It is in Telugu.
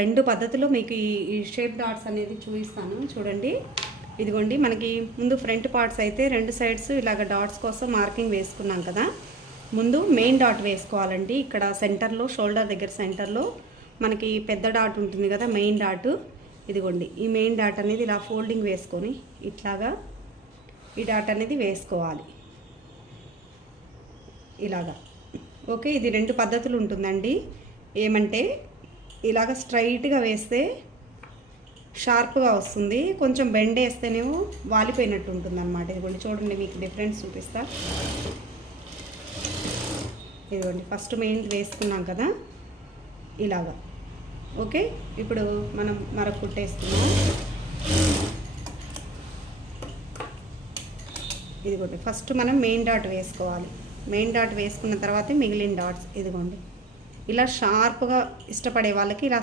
రెండు పద్ధతిలో మీకు ఈ షేప్ డాట్స్ అనేది చూపిస్తాను చూడండి. ఇదిగోండి, మనకి ముందు ఫ్రంట్ పార్ట్స్ అయితే రెండు సైడ్స్ ఇలాగ డాట్స్ కోసం మార్కింగ్ వేసుకున్నాం కదా. ముందు మెయిన్ డాట్ వేసుకోవాలండి. ఇక్కడ సెంటర్లో, షోల్డర్ దగ్గర సెంటర్లో మనకి పెద్ద డాట్ ఉంటుంది కదా, మెయిన్ డాట్. ఇదిగోండి, ఈ మెయిన్ డాట్ అనేది ఇలా ఫోల్డింగ్ వేసుకొని ఇట్లాగా ఈ డాట్ అనేది వేసుకోవాలి ఇలాగా. ఓకే, ఇది రెండు పద్ధతులు ఉంటుందండి. ఏమంటే ఇలాగ స్ట్రైట్గా వేస్తే షార్ప్గా వస్తుంది, కొంచెం బెండ్ వేస్తేనేమో వాలిపోయినట్టు ఉంటుంది అనమాట. ఇదిగోండి చూడండి, మీకు డిఫరెన్స్ చూపిస్తా. ఇదిగోండి, ఫస్ట్ మెయిన్ వేసుకున్నాం కదా ఇలాగా. ఓకే, ఇప్పుడు మనం మరొక కుట్టేస్తున్నాం. ఇదిగోండి, ఫస్ట్ మనం మెయిన్ డాట్ వేసుకోవాలి. మెయిన్ డాట్ వేసుకున్న తర్వాత మిగిలిన డాట్స్. ఇదిగోండి, ఇలా షార్ప్గా ఇష్టపడే వాళ్ళకి ఇలా